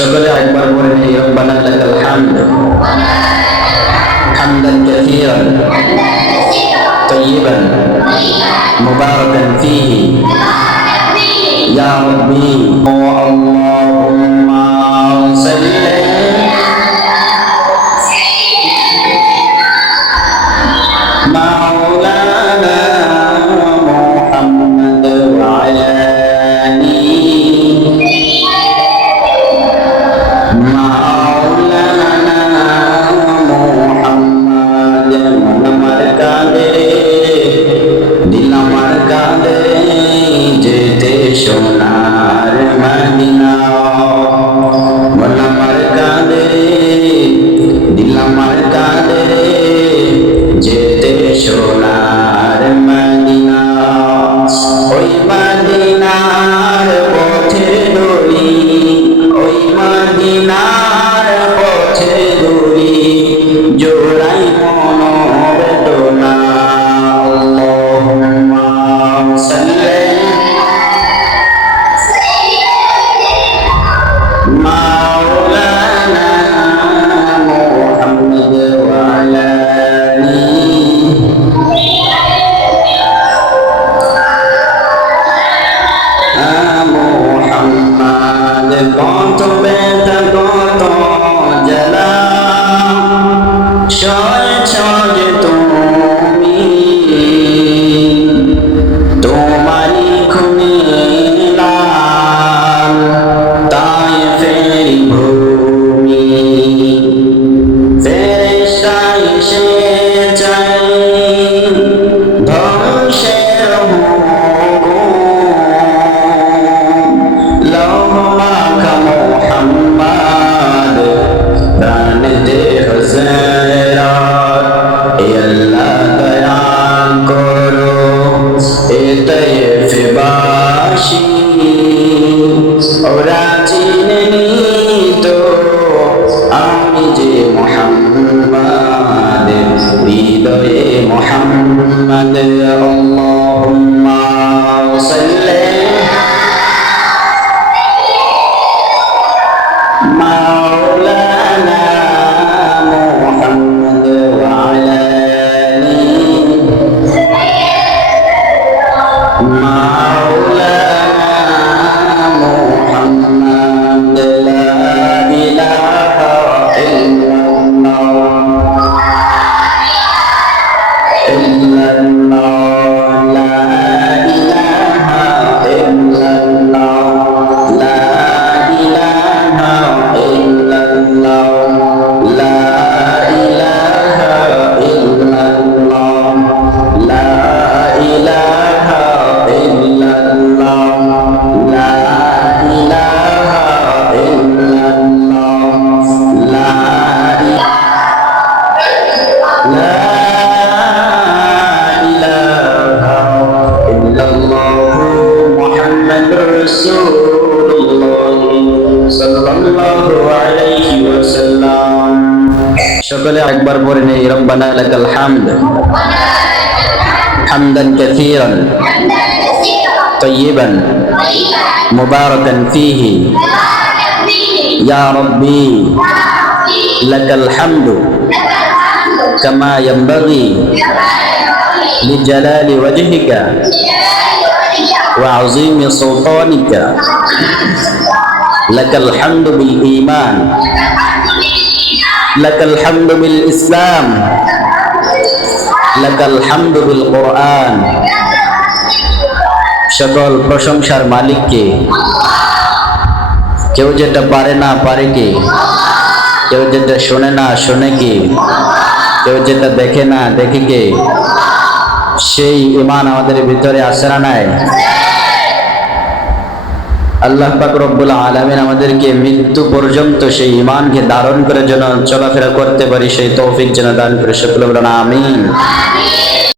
সকলে একবার বলে নেই রব্বানা লাকাল হামদ হামদান কাসীরান তাইয়িবান মুবারাকান ফীহি ইয়া রাব্বি ওয়া আল্লাহুম্মা সাল্লি মাওলানা মুহাম্মদ ওয়া আলা সোনার মদিনা মন আমার কাঁদে দিল আমার কাঁদে যেতে সোনার মদিনা ওই মদিনার পথে দড়ি ওই মদিনার পথে দড়ি জোড়াই মন বেদনা আল্লাহুম্মা সাল্লি মাওলানা মুহাম্মদ ওয়া আলা মুহাম্মদ কত ব্যথা কত জ্বালা সয়েছ যে তুমি তোমারই খুনে লাল তাই ফেরি ভূমি ফেরেশতা এসে চাই ধ্বংসের লৌহ মাখা মুহাম্মদ প্রাণ দেহ সেরাত এ আল্লাহ দয়া করো এ তায়েফবাসী ওরা চিনেনি তো আমি যে মুহাম্মদ হৃদয়ে মুহাম্মদ আল্লাহুম্মা সাল্লি মাওলানা মুহাম্মদ ওয়া আলা মাওলানা মুহাম্মদ লা ইলাহা ইল্লাল্লাহ লা ইলাহা ইল্লাল্লাহ লা ইলাহা ইল্লাল্লাহ লা ইলাহা ইল্লাল্লাহ লা ইলাহা ইল্লাল্লাহ লা ইলাহা ইল্লাল্লাহ লা ইলাহা ইল্লাল্লাহ মুহাম্মাদুর রাসূলুল্লাহ সাল্লাল্লাহু আলাইহি ওয়াসাল্লাম সকলে একবার বলে নেই রব্বানা লাকাল হামদ হামদান কাসীরান তাইয়িবান মুবারাকান ফীহি ইয়া রাব্বি লাকাল হামদু কামা ইয়ানবাগি লিজালালি ওয়াজহিকা ওয়া আযীমি সুলতানিকা লাকাল হামদু বিল ঈমান লাকাল হামদু বিল ইসলাম লাকাল হামদু বিল কুরআন সকল প্রশংসার মালিক কে কেউ যেটা পারে না পারে কে কেউ যেটা শোনে না শোনে কে কেউ যেটা দেখে না দেখে কে সেই ঈমান আমাদের ভিতরে আছে না নাই আল্লাহ পাক রব্বুল আলামিন আমাদেরকে মৃত্যু পর্যন্ত সেই ঈমানকে ধারণ করে যেন চলাফেরা করতে পারি সেই তৌফিক যেন দান করে সকলে বলেন আমিন।